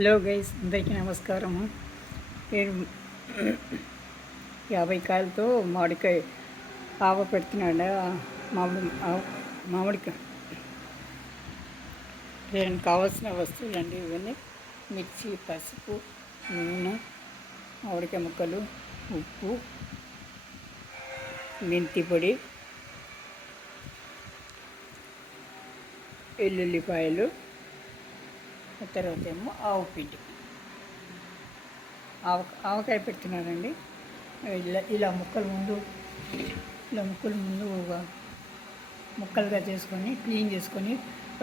Hello guys, అందరికీ నమస్కారము. నేను 50 కాయలతో మామిడికాయ పెడుతున్నాడు. మామిడికాయ దానికి కావాల్సిన వస్తువులండి ఇవన్నీ: మిర్చి, పసుపు, నూనె, మామిడికాయ ముక్కలు, ఉప్పు, మెంతి పొడి, ఎల్లుల్లిపాయలు, తర్వాత ఏమో ఆవు పిండి. ఆవకాయ పెడుతున్నానండి. ఇలా ముక్కలు ముందు ముక్కలుగా చేసుకొని క్లీన్ చేసుకొని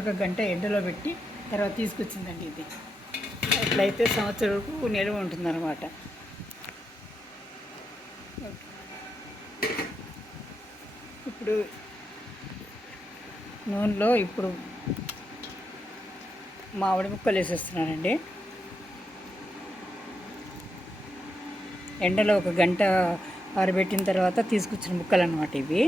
1 గంట ఎండలో పెట్టి తర్వాత తీసుకొచ్చిందండి. ఇది అట్లయితే సంవత్సరం వరకు నిల్వ ఉంటుందన్నమాట. ఇప్పుడు నూనెలో మామిడి ముక్కలు వేసేస్తున్నానండి. ఎండలో 1 గంట ఆరబెట్టిన తర్వాత తీసుకొచ్చిన ముక్కలు అన్నమాట ఇవి.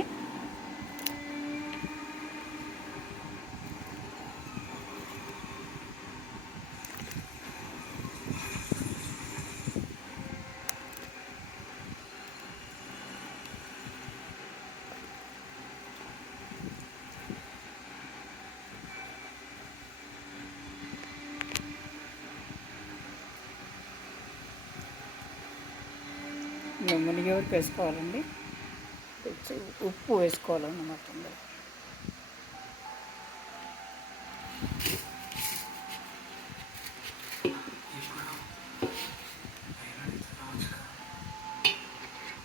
మునిగే వరకు వేసుకోవాలండి. కొంచెం ఉప్పు వేసుకోవాలన్నమాట.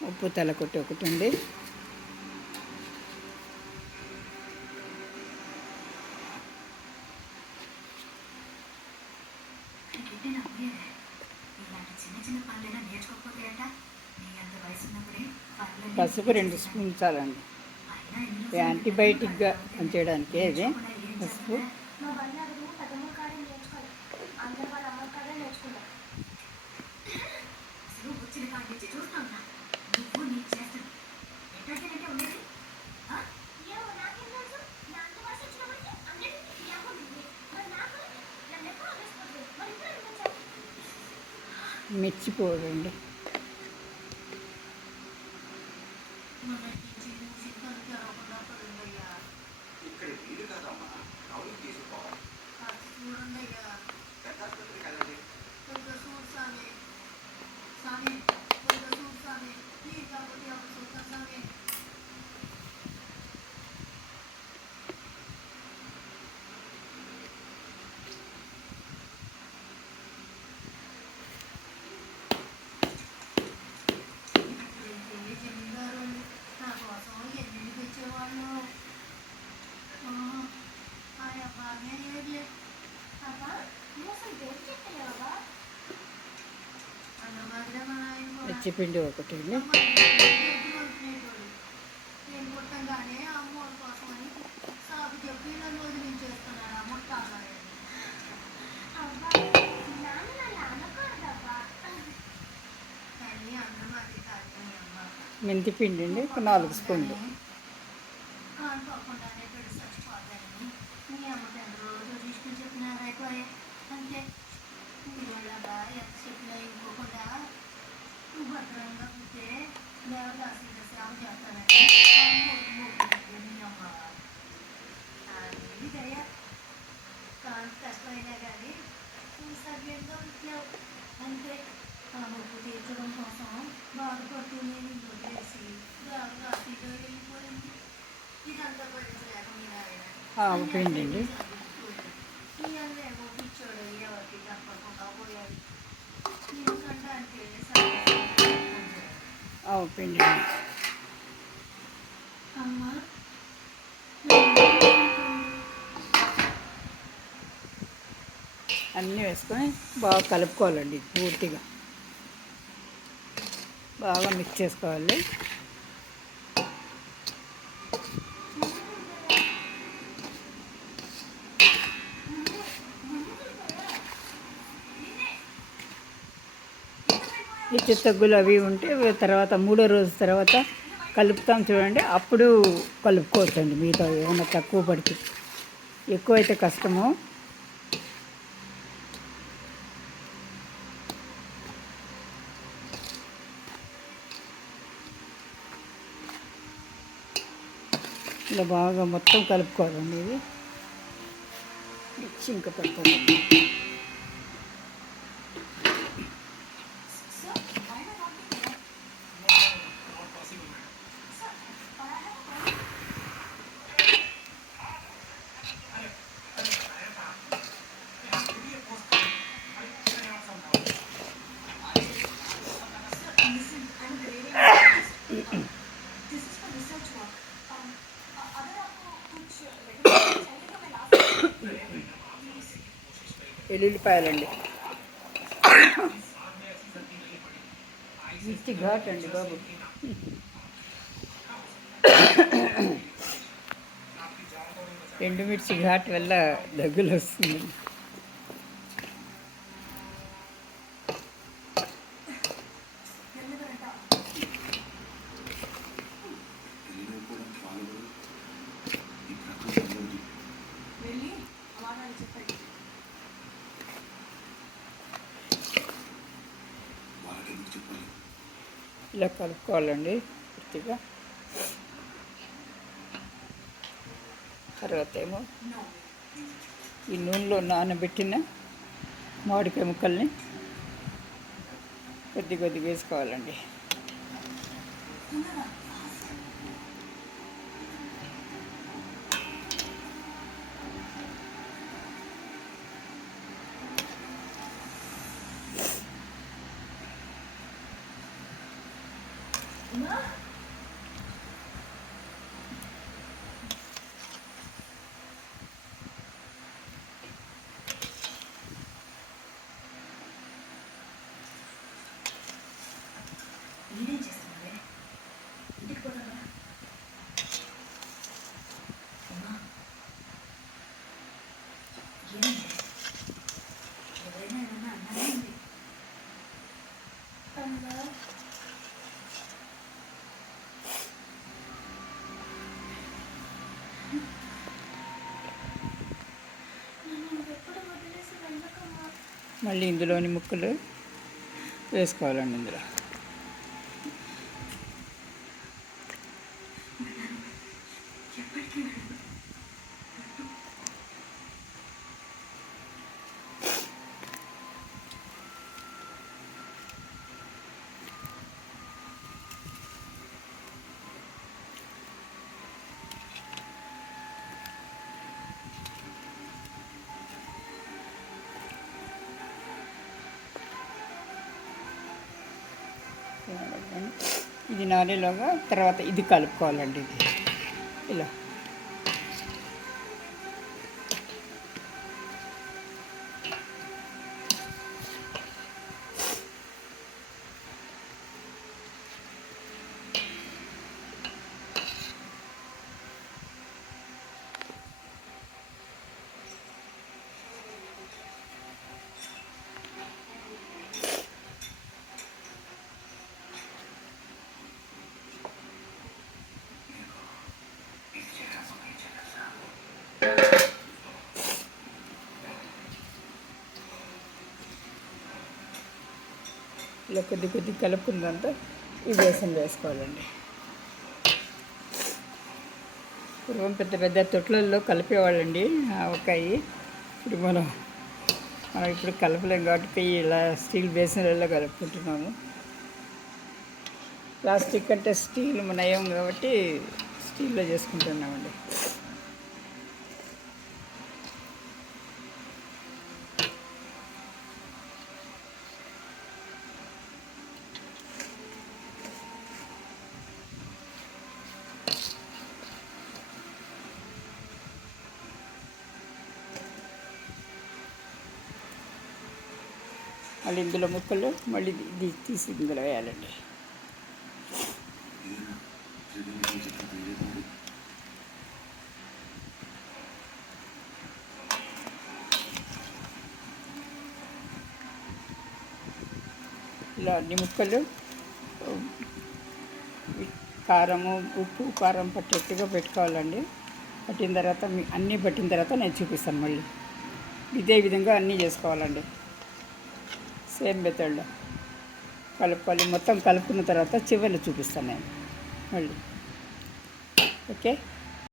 ఉప్పు తలకొట్టి ఒకటి ఉంది. పసుపు 2 స్పూన్లు చాలండి. యాంటీబయాటిక్గా పనిచేయడానికి ఇది పసుపు. మిర్చి పౌడర్ అండి. మిర్చిపిండి ఒకటి అండి. మెంతి పిండి అండి, 4 స్పూన్లు. ఆవు పిండి అండి. ఆవు పిండి అన్నీ వేసుకొని బాగా కలుపుకోవాలండి. పూర్తిగా బాగా మిక్స్ చేసుకోవాలి. ఈ తగ్గులు అవి ఉంటే తర్వాత 3వ రోజు తర్వాత కలుపుతాం చూడండి. అప్పుడు కలుపుకోవచ్చండి. మిగతా ఏమైనా తక్కువ పడితే, ఎక్కువైతే కష్టము. ఇలా బాగా మొత్తం కలుపుకోవాలండి. ఇది మిర్చి ఇంకా పడుతుంది. ఎల్లుల్లిపాయలండి. మిర్చి ఘాట్ అండి బాబు. ఎండుమిర్చి ఘాట్ వల్ల దగ్గులు వస్తుంది. ఇలా కలుపుకోవాలండి పూర్తిగా. తర్వాత ఏమో ఈ నూనెలో నానబెట్టిన మామిడికాయ ముక్కల్ని కొద్దిగా వేసుకోవాలండి. నేనేం చేస్తున్నావే? ఇంటికి పోతావా? అమ్మా ఏమైంది? ఎవరైనా ఏమన్నా అన్నారా ఏంటి? అమ్మా నన్ను ఎప్పుడు వదిలేసి వెళ్ళకమ్మా. మళ్ళీ ఇందులోని ముక్కలు వేసుకోవాలండి. ఇందులో ఎప్పటికీ వెళ్ళను. ఇది నానేలోగా తర్వాత ఇది కలుపుకోవాలండి. ఇది ఇలా ఇలా కొద్ది కొద్ది కలుపుకున్నంత ఈ బేసం వేసుకోవాలండి. పూర్వం పెద్ద పెద్ద తొట్లల్లో కలిపేవాళ్ళండి ఆవకాయ. ఇప్పుడు మనం ఇప్పుడు కలపలేం కాబట్టి ఇలా స్టీల్ బేసన్లలో కలుపుకుంటున్నాము. ప్లాస్టిక్ అంటే స్టీల్ నయం కాబట్టి స్టీల్లో చేసుకుంటున్నామండి. మళ్ళీ ఇందులో ముక్కలు మళ్ళీ ఇది తీసి ఇందులో వేయాలండి. ఇలా అన్ని ముక్కలు కారము ఉప్పు కారం పట్టేట్టుగా పెట్టుకోవాలండి. పట్టిన తర్వాత అన్నీ పట్టిన తర్వాత నేను చూపిస్తాను. మళ్ళీ ఇదే విధంగా అన్నీ చేసుకోవాలండి. సేమ్ మెథడ్లో కలుపుకోవాలి. మొత్తం కలుపుకున్న తర్వాత చివరిలో చూపిస్తాను నేను మళ్ళీ. ఓకే.